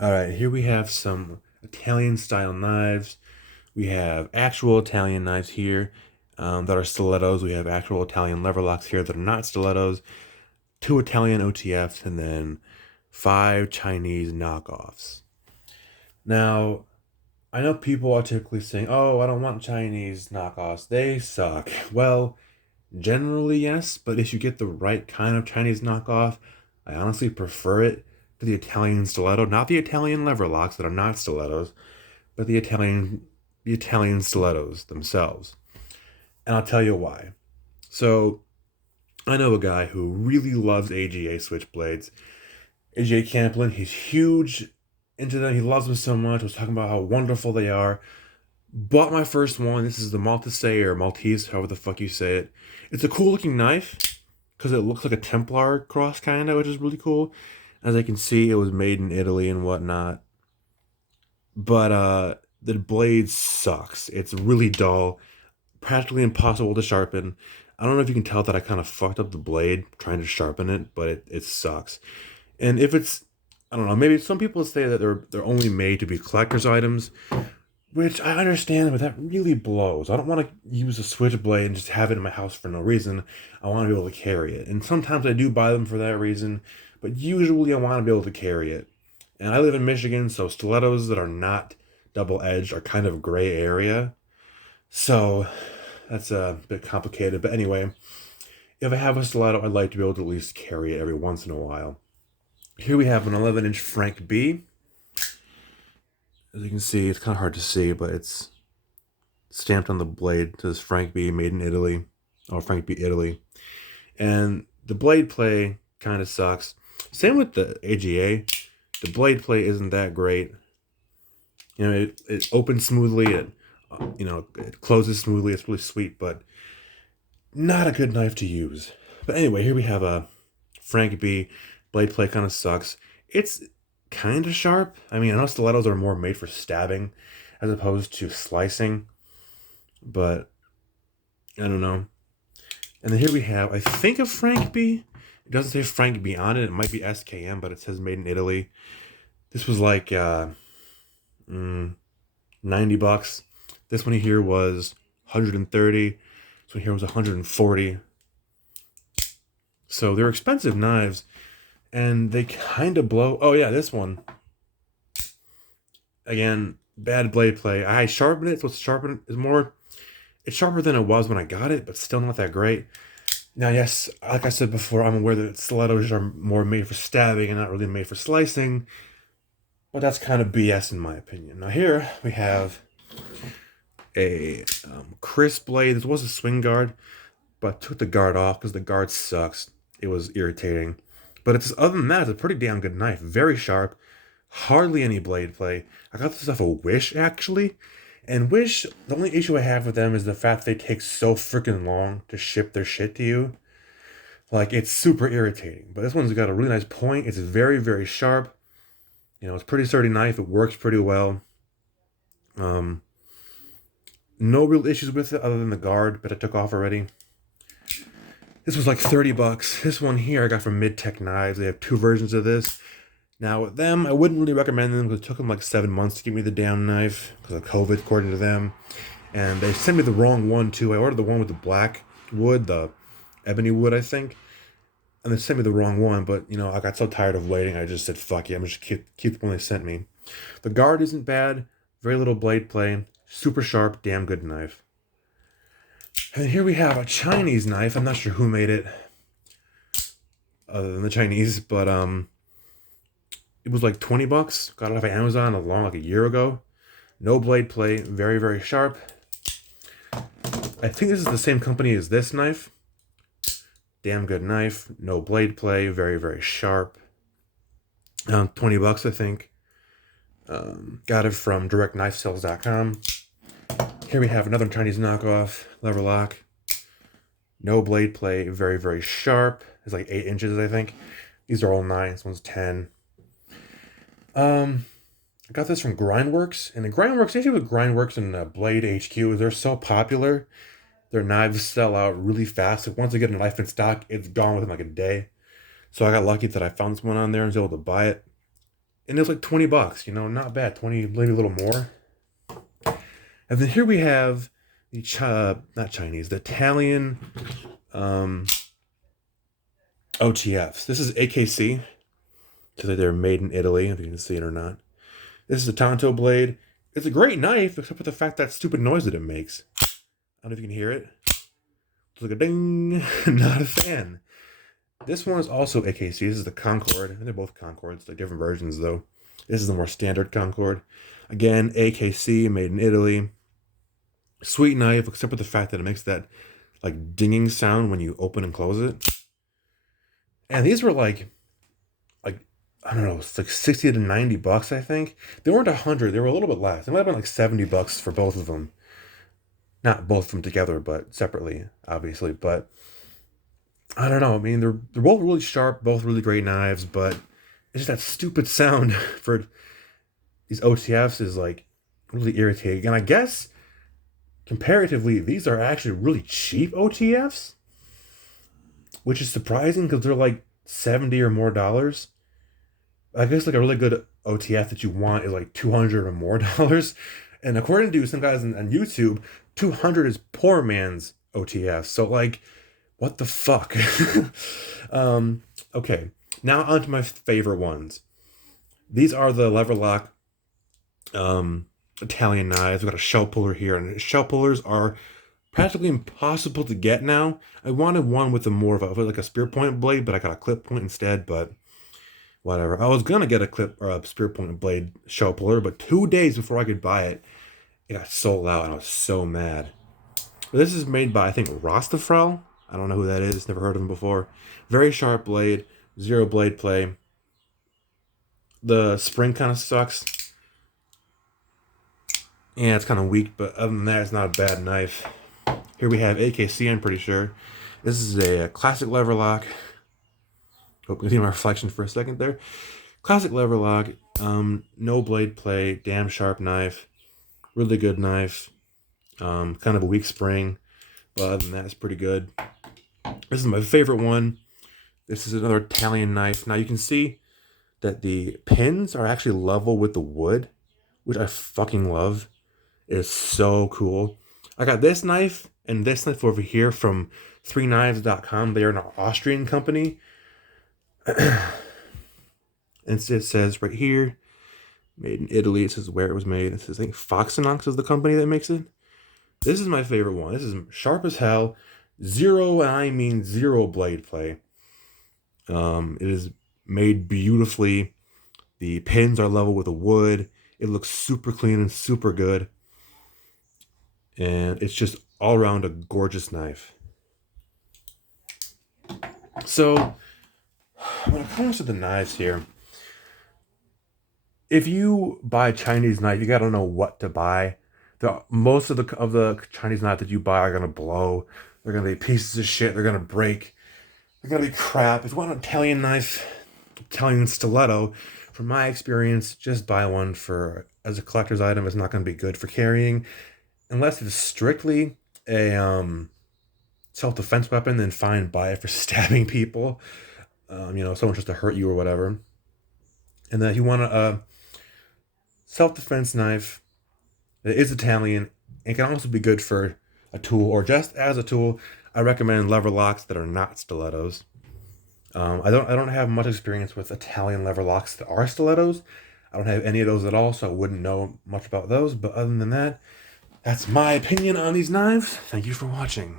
All right, here we have some Italian style knives. We have actual Italian knives here that are stilettos. We have actual Italian lever locks here that are not stilettos. Two Italian OTFs, and then five Chinese knockoffs. Now, I know people are typically saying, oh, I don't want Chinese knockoffs. They suck. Well, generally, yes, but if you get the right kind of Chinese knockoff, I honestly prefer it to the Italian stiletto, not the Italian lever locks that are not stilettos, but the Italian stilettos themselves. And I'll tell you why. So I know a guy who really loves AGA switchblades. AGA Camplin, he's huge into them. He loves them so much. Was talking about how wonderful they are. Bought my first one. This is the Maltese or Maltese, however the fuck you say it. It's a cool looking knife because it looks like a Templar cross kind of, which is really cool. As I can see, it was made in Italy and whatnot. But the blade sucks. It's really dull, practically impossible to sharpen. I don't know if you can tell that I kind of fucked up the blade trying to sharpen it, but it sucks. And if it's, I don't know, maybe some people say that they're only made to be collector's items, which I understand, but that really blows. I don't want to use a switchblade and just have it in my house for no reason. I want to be able to carry it. And sometimes I do buy them for that reason, but usually I want to be able to carry it. And I live in Michigan, so stilettos that are not double edged are kind of gray area. So that's a bit complicated. But anyway, if I have a stiletto, I'd like to be able to at least carry it every once in a while. Here we have an 11-inch Frank B. As you can see, it's kind of hard to see, but it's stamped on the blade. It says Frank B, made in Italy, or Frank B, Italy. And the blade play kind of sucks. Same with the AGA. The blade play isn't that great. It opens smoothly. It closes smoothly. It's really sweet, but not a good knife to use. But anyway, here we have a Frank B. Blade play kind of sucks. It's kind of sharp. I mean, I know stilettos are more made for stabbing as opposed to slicing, but I don't know. And then here we have, I think, a Frank B. It doesn't say Frank B on it. It might be SKM, but it says made in Italy. This was like mm, 90 bucks. This one here was 130. This one here was 140. So they're expensive knives and they kind of blow. Oh yeah, this one. Again, bad blade play. I sharpened it, so it's sharper than it was when I got it, but still not that great. Now, yes, like I said before, I'm aware that stilettos are more made for stabbing and not really made for slicing, but that's kind of BS in my opinion. Now here we have a Chris blade. This was a swing guard, but I took the guard off because the guard sucks. It was irritating. But it's other than that, it's a pretty damn good knife. Very sharp, hardly any blade play. I got this off of Wish actually, and Wish. The only issue I have with them is the fact they take so freaking long to ship their shit to you. Like it's super irritating. But this one's got a really nice point. It's very very sharp. It's a pretty sturdy knife. It works pretty well. Um, no real issues with it other than the guard, but I took off already. This was like 30 bucks. This one here I got from Mid Tech Knives. They have two versions of this. Now with them, I wouldn't really recommend them because it took them like 7 months to give me the damn knife because of COVID, according to them. And they sent me the wrong one too. I ordered the one with the black wood, the ebony wood, I think. And they sent me the wrong one, but I got so tired of waiting, I just said, fuck yeah, I'm just keep the one they sent me. The guard isn't bad, very little blade play, super sharp, damn good knife. And here we have a Chinese knife. I'm not sure who made it, other than the Chinese, but it was like 20 bucks. Got it off of Amazon like a year ago. No blade play, very, very sharp. I think this is the same company as this knife. Damn good knife, no blade play, very, very sharp. 20 bucks, I think. Got it from directknifesales.com. Here we have another Chinese knockoff, lever lock. No blade play, very, very sharp. It's like 8 inches, I think. These are all 9. This one's 10. I got this from Grindworks, and the Grindworks, the issue with Grindworks and Blade HQ is they're so popular. Their knives sell out really fast. Like once I get a knife in stock, it's gone within like a day. So I got lucky that I found this one on there and was able to buy it. And it was like 20 bucks, you know, not bad. 20, maybe a little more. And then here we have the not Chinese, the Italian OTFs. This is AKC, because they're made in Italy, if you can see it or not. This is a Tonto blade. It's a great knife, except for the fact that stupid noise that it makes. I don't know if you can hear it. It's like a ding. Not a fan. This one is also AKC. This is the Concord. And they're both Concords, like different versions though. This is the more standard Concord. Again, AKC, made in Italy. Sweet knife, except for the fact that it makes that like dinging sound when you open and close it. And these were like I don't know, it's like 60 to 90 bucks, I think. They weren't 100, they were a little bit less. They might have been like 70 bucks for both of them. Not both of them together, but separately, obviously. But I don't know. I mean, they're both really sharp, both really great knives, but it's just that stupid sound for these OTFs is like really irritating. And I guess comparatively, these are actually really cheap OTFs, which is surprising because they're like 70 or more dollars. I guess like a really good OTF that you want is like $200 or more dollars. And according to some guys on YouTube, 200 is poor man's OTF. So like, what the fuck? Okay, now onto my favorite ones. These are the lever lock Italian knives. We've got a shell puller here, and shell pullers are practically impossible to get now. I wanted one with a more of a like a spear point blade, but I got a clip point instead. But whatever. I was gonna get a clip or a spear point blade shell puller, but 2 days before I could buy it, it got sold out, and I was so mad. But this is made by I think Rostafrau. I don't know who that is. Never heard of him before. Very sharp blade, zero blade play. The spring kind of sucks. Yeah, it's kind of weak, but other than that, it's not a bad knife. Here we have AKC, I'm pretty sure. This is a classic lever lock. Hope you can see my reflection for a second there. Classic lever lock, no blade play, damn sharp knife, really good knife. Kind of a weak spring, but other than that, it's pretty good. This is my favorite one. This is another Italian knife. Now you can see that the pins are actually level with the wood, which I fucking love. It is so cool. I got this knife and this knife over here from 3knives.com. They are an Austrian company. And it says right here, made in Italy. It says where it was made. It says I think Foxinox is the company that makes it. This is my favorite one. This is sharp as hell. Zero, and I mean zero blade play. It is made beautifully. The pins are level with the wood. It looks super clean and super good. And it's just all around a gorgeous knife. So when it comes to the knives here, if you buy a Chinese knife, you gotta know what to buy. Most of the Chinese knives that you buy are gonna blow. They're gonna be pieces of shit. They're gonna break. They're gonna be crap. If you want an Italian knife, Italian stiletto, from my experience, just buy one for as a collector's item. It's not gonna be good for carrying, unless it's strictly a self-defense weapon. Then fine, buy it for stabbing people. You know, someone just to hurt you or whatever. And then if you want a self-defense knife that is Italian and can also be good for a tool or just as a tool, I recommend lever locks that are not stilettos. I don't have much experience with Italian lever locks that are stilettos. I don't have any of those at all, so I wouldn't know much about those. But other than that, that's my opinion on these knives. Thank you for watching.